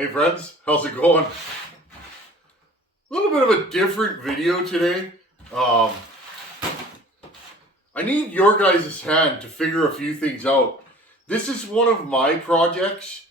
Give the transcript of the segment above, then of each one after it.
Hey friends, how's it going? A little bit of a different video today. I need your guys' hand to figure a few things out. This is one of my projects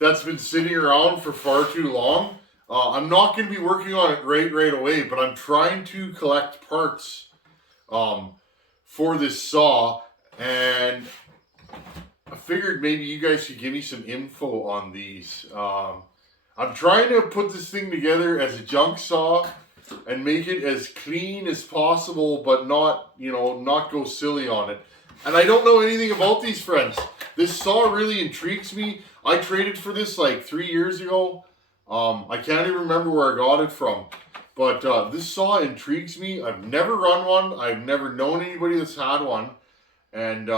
that's been sitting around for far too long. I'm not going to be working on it right away, but I'm trying to collect parts for this saw, and I figured maybe you guys could give me some info on these. I'm trying to put this thing together as a junk saw and make it as clean as possible, but not, not go silly on it. And I don't know anything about these, friends. This saw really intrigues me. I traded for this like 3 years ago. I can't even remember where I got it from. But this saw intrigues me. I've never run one. I've never known anybody that's had one. And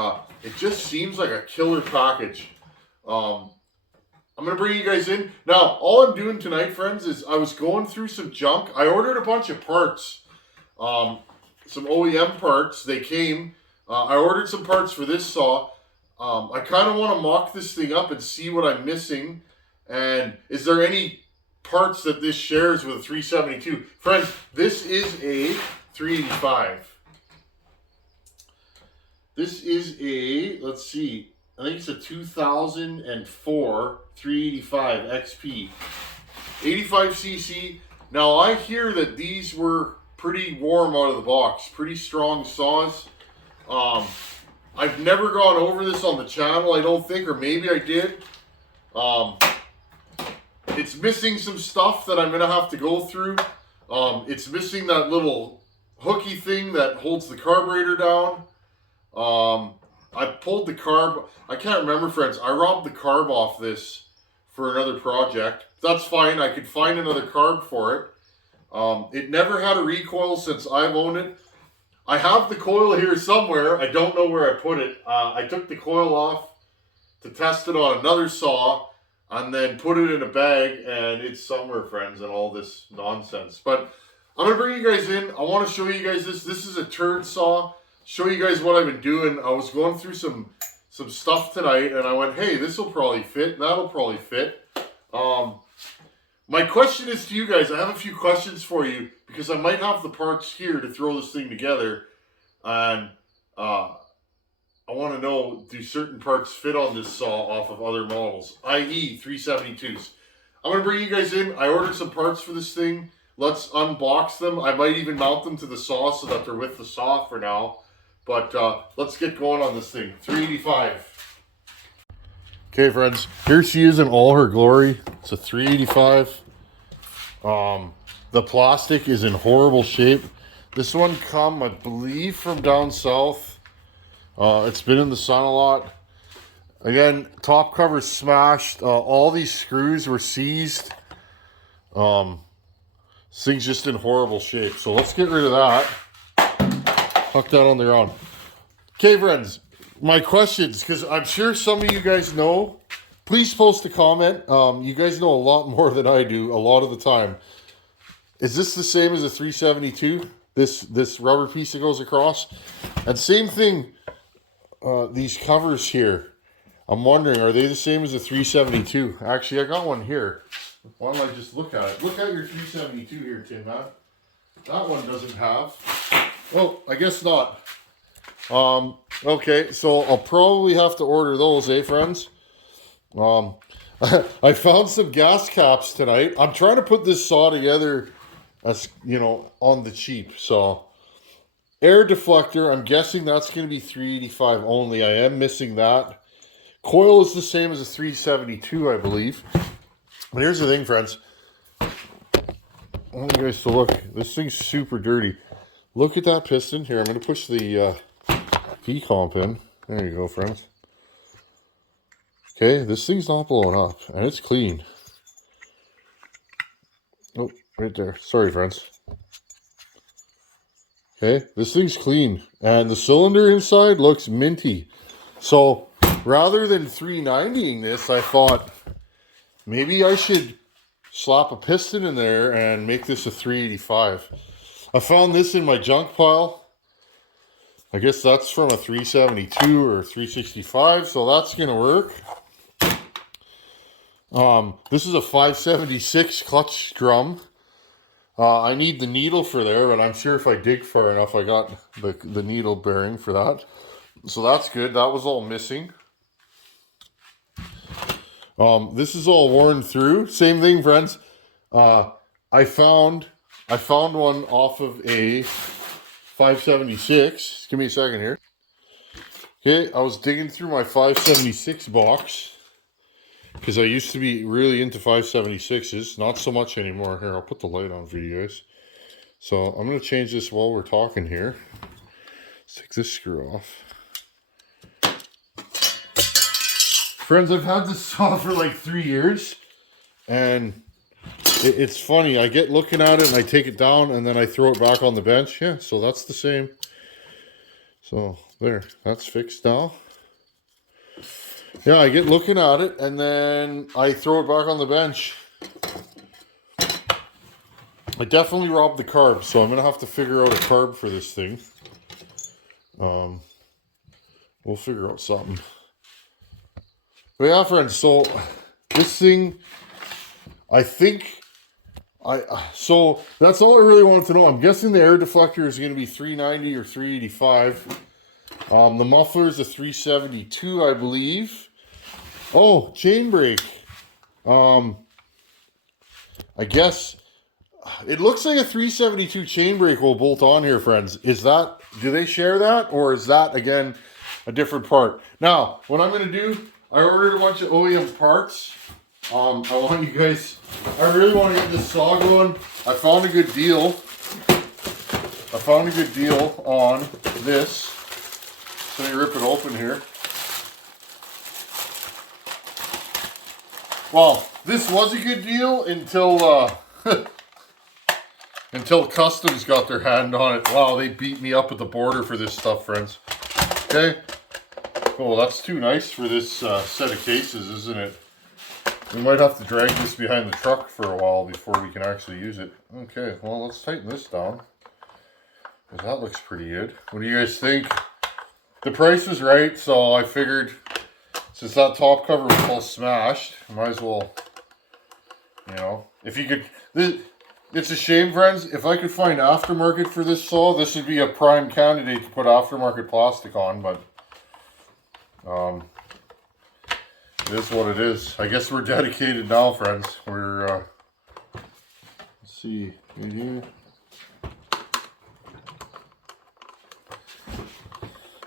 it just seems like a killer package. I'm going to bring you guys in. Now, all I'm doing tonight, friends, is I was going through some junk. I ordered a bunch of parts, some OEM parts. They came. I ordered some parts for this saw. I kind of want to mock this thing up and see what I'm missing. And is there any parts that this shares with a 372? Friends, this is a 385. This is a, let's see, I think it's a 2004 385 XP. 85cc. Now I hear that these were pretty warm out of the box. Pretty strong saws. I've never gone over this on the channel, I don't think, or maybe I did. It's missing some stuff that I'm going to have to go through. It's missing that little hooky thing that holds the carburetor down. I pulled the carb. I can't remember, friends. I robbed the carb off this for another project. That's fine. I could find another carb for it. It never had a recoil since I've owned it. I have the coil here somewhere. I don't know where I put it. I took the coil off to test it on another saw and then put it in a bag, and it's somewhere, friends, and all this nonsense. But I'm going to bring you guys in. I want to show you guys this. This is a turd saw. Show you guys what I've been doing. I was going through some stuff tonight, and I went, hey, this will probably fit. That'll probably fit. My question is to you guys. I have a few questions for you because I might have the parts here to throw this thing together, and I want to know, do certain parts fit on this saw off of other models, i.e. 372s. I'm going to bring you guys in. I ordered some parts for this thing. Let's unbox them. I might even mount them to the saw so that they're with the saw for now. But let's get going on this thing. 385. Okay, friends. Here she is in all her glory. It's a 385. The plastic is in horrible shape. This one come, I believe, from down south. It's been in the sun a lot. Again, top cover smashed. All these screws were seized. This thing's just in horrible shape. So let's get rid of that. Tuck that on the ground. Okay, friends, my questions, because I'm sure some of you guys know. Please post a comment. You guys know a lot more than I do a lot of the time. Is this the same as a 372? This rubber piece that goes across? And same thing, these covers here. I'm wondering, are they the same as a 372? Actually, I got one here. Why don't I just look at it? Look at your 372 here, Tim, man. That one doesn't have. Oh, I guess not. Okay, so I'll probably have to order those, friends? I found some gas caps tonight. I'm trying to put this saw together as, on the cheap. So, air deflector, I'm guessing that's going to be 385 only. I am missing that. Coil is the same as a 372, I believe. But here's the thing, friends. I want you guys to look. This thing's super dirty. Look at that piston. Here, I'm going to push the P-comp in. There you go, friends. Okay, this thing's not blowing up, and it's clean. Oh, right there. Sorry, friends. Okay, this thing's clean, and the cylinder inside looks minty. So, rather than 390ing this, I thought maybe I should slap a piston in there and make this a 385. I found this in my junk pile. I guess that's from a 372 or 365, so that's going to work. This is a 576 clutch drum. I need the needle for there, but I'm sure if I dig far enough, I got the needle bearing for that. So that's good. That was all missing. This is all worn through. Same thing, friends. I found one off of a 576. Give me a second here. Okay, I was digging through my 576 box because I used to be really into 576s. Not so much anymore. Here, I'll put the light on for you guys. So I'm going to change this while we're talking here. Let's take this screw off. Friends, I've had this saw for like 3 years, and it's funny. I get looking at it and I take it down and then I throw it back on the bench. Yeah, so that's the same. So there, that's fixed now. Yeah, I get looking at it and then I throw it back on the bench. I definitely robbed the carb, so I'm going to have to figure out a carb for this thing. We'll figure out something. But yeah, friends, so this thing, I think, so that's all I really wanted to know. I'm guessing the air deflector is going to be 390 or 385. The muffler is a 372, I believe. Oh, chain brake. I guess it looks like a 372 chain brake will bolt on here, friends. Is that, do they share that, or is that again a different part? Now, what I'm going to do, I ordered a bunch of OEM parts. I want you guys, I really want to get this saw going. I found a good deal. On this. So let me rip it open here. Well, this was a good deal until until Customs got their hand on it. Wow, they beat me up at the border for this stuff, friends. Okay. Oh, that's too nice for this set of cases, isn't it? We might have to drag this behind the truck for a while before we can actually use it. Okay, well, let's tighten this down. Because that looks pretty good. What do you guys think? The price was right, so I figured since that top cover was all smashed, I might as well, you know, if you could... It's a shame, friends. If I could find aftermarket for this saw, this would be a prime candidate to put aftermarket plastic on, but... it is what it is. I guess we're dedicated now, friends. We're, let's see, right here.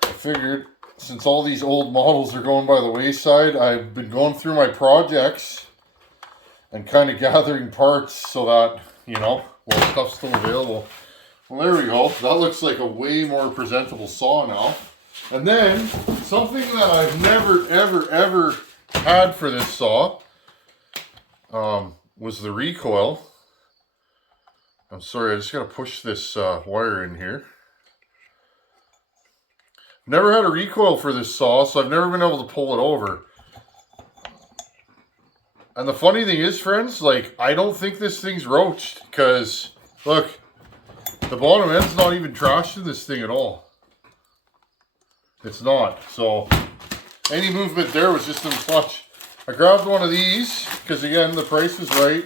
I figured, since all these old models are going by the wayside, I've been going through my projects and kind of gathering parts so that, you know, while stuff's still available. Well, there we go. That looks like a way more presentable saw now. And then, something that I've never, ever had for this saw was the recoil. I'm sorry, I just got to push this wire in here. Never had a recoil for this saw, so I've never been able to pull it over. And the funny thing is, friends, like, I don't think this thing's roached, because, look, the bottom end's not even trashed in this thing at all. It's not. So any movement there was just in clutch. I grabbed one of these because, again, the price was right.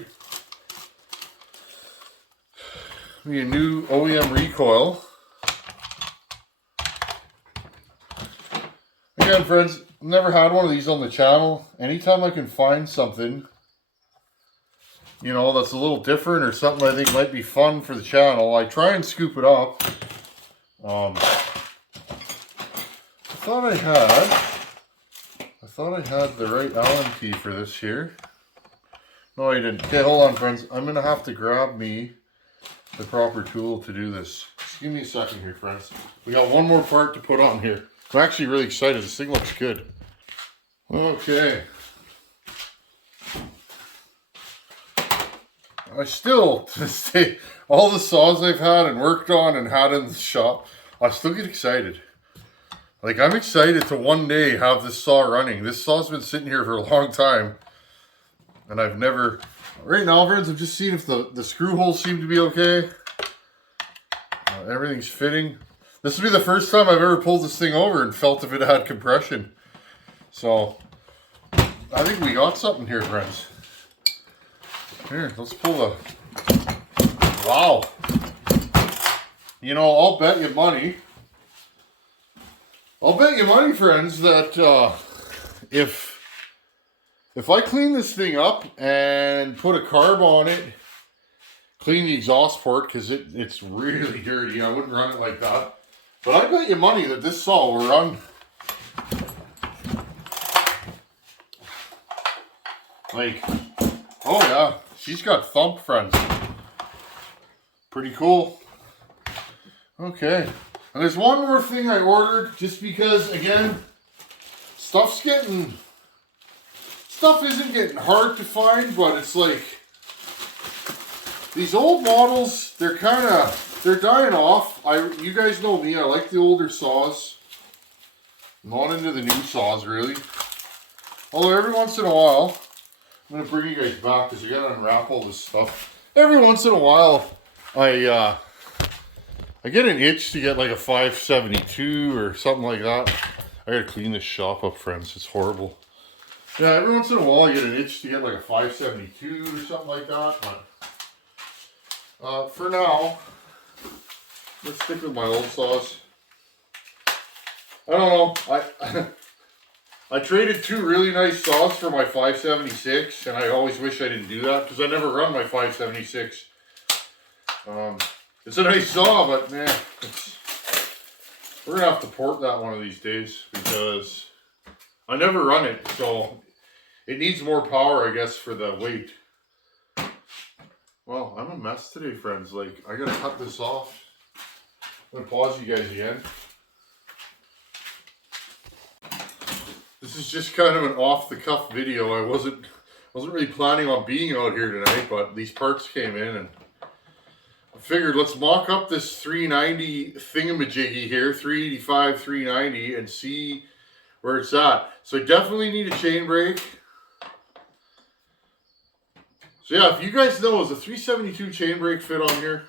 Be a new OEM recoil. Again, friends, never had one of these on the channel. Anytime I can find something, you know, that's a little different or something I think might be fun for the channel, I try and scoop it up. I thought I had the right Allen key for this here. No, I didn't. Okay, hold on, friends. I'm going to have to grab me the proper tool to do this. Just give me a second here, friends. We got one more part to put on here. I'm actually really excited. This thing looks good. Okay. I still, to this day, all the saws I've had and worked on and had in the shop, I still get excited. Like, I'm excited to one day have this saw running. This saw's been sitting here for a long time. And I've never... Right now, friends, I'm just seeing if the screw holes seem to be okay. Everything's fitting. This will be the first time I've ever pulled this thing over and felt if it had compression. So, I think we got something here, friends. Here, let's pull the... Wow. You know, I'll bet you money, friends, that if I clean this thing up and put a carb on it, clean the exhaust port, because it's really dirty. I wouldn't run it like that. But I bet you money that this saw will run like, oh yeah, she's got thump, friends. Pretty cool. Okay. And there's one more thing I ordered, just because, again, stuff isn't getting hard to find, but it's like, these old models, they're dying off. You guys know me, I like the older saws. I'm not into the new saws, really. Although every once in a while, I'm going to bring you guys back, because I got to unwrap all this stuff. Every once in a while, I get an itch to get like a 572 or something like that. I gotta clean this shop up, friends. It's horrible. Yeah, every once in a while I get an itch to get like a 572 or something like that. But for now, let's stick with my old saws. I don't know. I traded two really nice saws for my 576, and I always wish I didn't do that because I never run my 576. It's a nice saw, but man, we're gonna have to port that one of these days because I never run it, so it needs more power, I guess, for the weight. Well, I'm a mess today, friends. Like, I gotta cut this off. I'm gonna pause you guys again. This is just kind of an off-the-cuff video. I wasn't really planning on being out here tonight, but these parts came in and I figured let's mock up this 390 thingamajiggy here, 385, 390, and see where it's at. So I definitely need a chain brake. So yeah, if you guys know, is a 372 chain brake fit on here?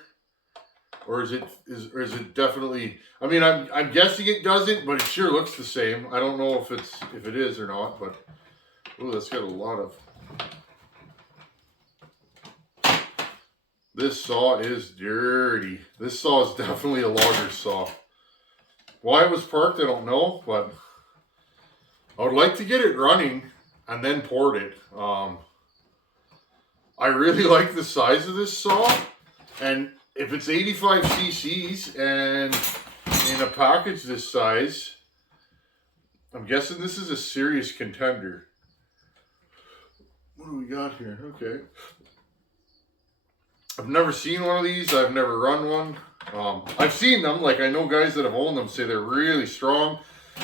Or is it definitely, I mean, I'm guessing it doesn't, but it sure looks the same. I don't know if it is or not, but oh, that's got a lot of. This saw is dirty. This saw is definitely a logger saw. Why it was parked, I don't know, but I would like to get it running and then port it. I really like the size of this saw, and if it's 85 cc's and in a package this size, I'm guessing this is a serious contender. What do we got here? Okay. I've never seen one of these. I've never run one. I've seen them. Like, I know guys that have owned them say they're really strong.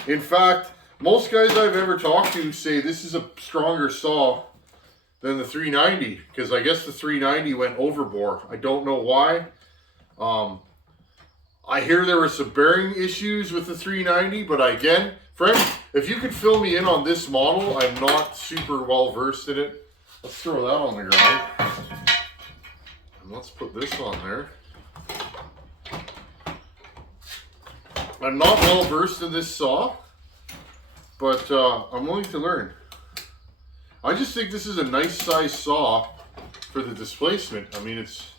In fact, most guys I've ever talked to say this is a stronger saw than the 390, because I guess the 390 went overbore. I don't know why. I hear there were some bearing issues with the 390, but again, friends, if you could fill me in on this model, I'm not super well versed in it. Let's throw that on the ground. And let's put this on there. I'm not well versed in this saw, but I'm willing to learn. I just think this is a nice size saw for the displacement. I mean, it's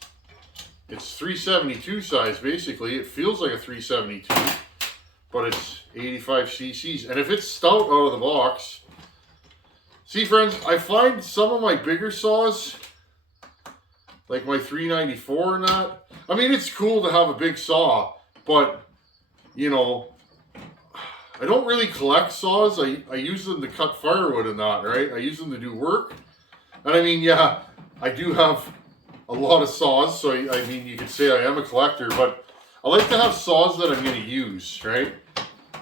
372 size basically. It feels like a 372, but it's 85 cc's. And if it's stout out of the box, see friends, I find some of my bigger saws, like my 394 and that, I mean, it's cool to have a big saw, but you know, I don't really collect saws. I use them to cut firewood and that, right? I use them to do work. And I mean, yeah, I do have a lot of saws, so I mean, you could say I am a collector, but I like to have saws that I'm going to use, right?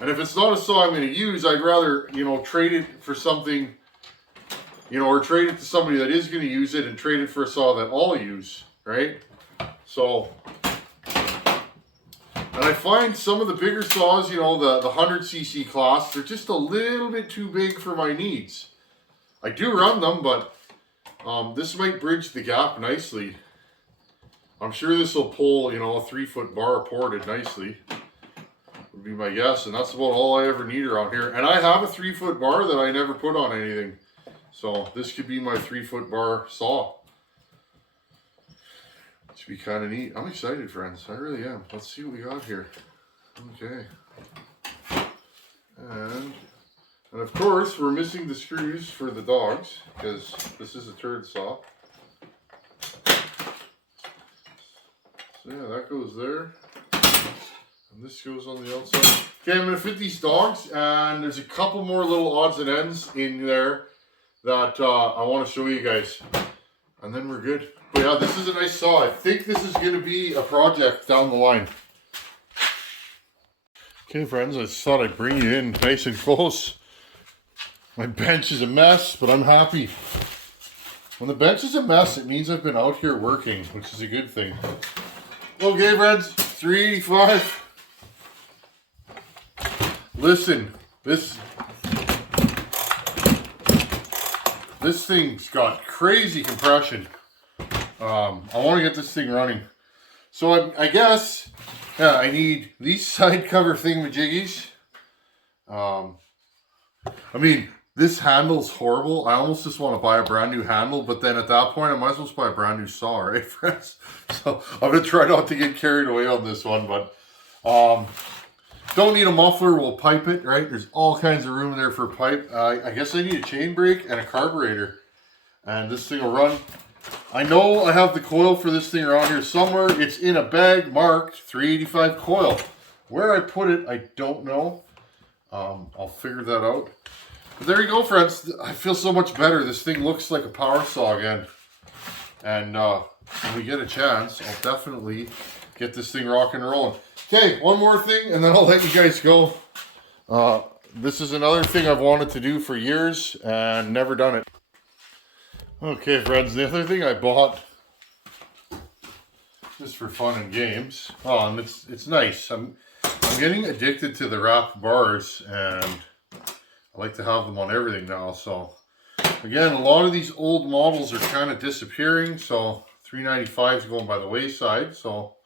And if it's not a saw I'm going to use, I'd rather, you know, trade it for something, you know, or trade it to somebody that is going to use it and trade it for a saw that I'll use, right? So, and I find some of the bigger saws, you know, the 100cc class, they're just a little bit too big for my needs. I do run them, but this might bridge the gap nicely. I'm sure this will pull, you know, a 3-foot bar ported nicely, would be my guess. And that's about all I ever need around here. And I have a 3-foot bar that I never put on anything. So this could be my 3-foot bar saw. Should be kind of neat. I'm excited, friends. I really am. Let's see what we got here. Okay. And of course, we're missing the screws for the dogs because this is a turd saw. So yeah, that goes there. And this goes on the outside. Okay, I'm going to fit these dogs, and there's a couple more little odds and ends in there that I want to show you guys. And then we're good. But yeah, this is a nice saw. I think this is going to be a project down the line. Okay, friends, I just thought I'd bring you in nice and close. My bench is a mess, but I'm happy. When the bench is a mess, it means I've been out here working, which is a good thing. Okay, friends, 385. Listen, this thing's got crazy compression. I want to get this thing running. So I guess, yeah, I need these side cover thingamajiggies. I mean, this handle's horrible. I almost just want to buy a brand new handle, but then at that point, I might as well just buy a brand new saw, right, friends? So I'm going to try not to get carried away on this one, but don't need a muffler, we'll pipe it, right? There's all kinds of room there for pipe. I guess I need a chain brake and a carburetor, and this thing will run. I know I have the coil for this thing around here somewhere. It's in a bag marked 385 coil. Where I put it, I don't know. I'll figure that out. But there you go, friends. I feel so much better. This thing looks like a power saw again. And when we get a chance, I'll definitely get this thing rocking and rolling. Okay, one more thing, and then I'll let you guys go. This is another thing I've wanted to do for years and never done it. Okay, friends, the other thing I bought just for fun and games. Oh, and it's nice. I'm getting addicted to the wrapped bars, and I like to have them on everything now. So again, a lot of these old models are kind of disappearing. So 395 is going by the wayside. So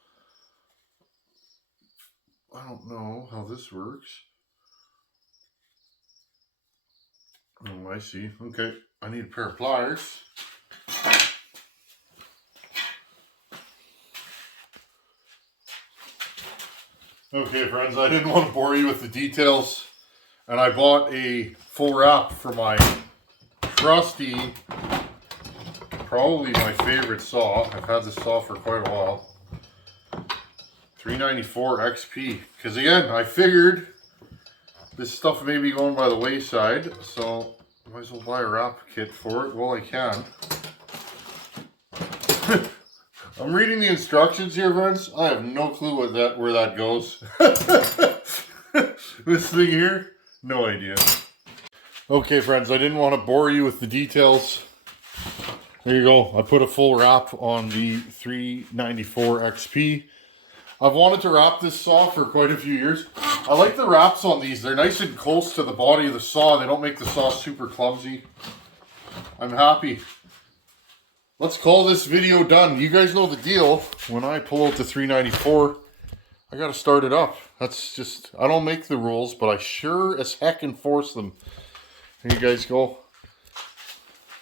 I don't know how this works. Oh, I see. Okay, I need a pair of pliers. Okay, friends, I didn't want to bore you with the details, and I bought a full wrap for my trusty, probably my favorite saw. I've had this saw for quite a while. 394 XP. Because again, I figured this stuff may be going by the wayside, so I might as well buy a wrap kit for it while I can. I'm reading the instructions here, friends. I have no clue where that goes. This thing here, no idea. Okay, friends, I didn't want to bore you with the details. There you go. I put a full wrap on the 394 XP. I've wanted to wrap this saw for quite a few years. I like the wraps on these. They're nice and close to the body of the saw. They don't make the saw super clumsy. I'm happy. Let's call this video done. You guys know the deal. When I pull out the 394, I got to start it up. That's just, I don't make the rules, but I sure as heck enforce them. Here you guys go.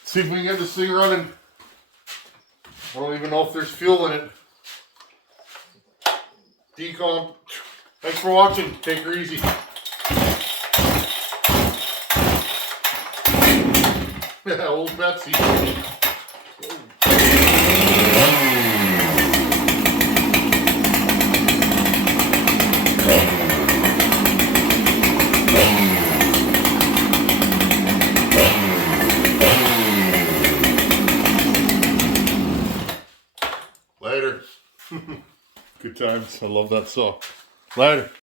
See if we can get this thing running. I don't even know if there's fuel in it. Decom. Thanks for watching. Take her easy. Yeah, old Betsy. Later. Good times. I love that saw. Later.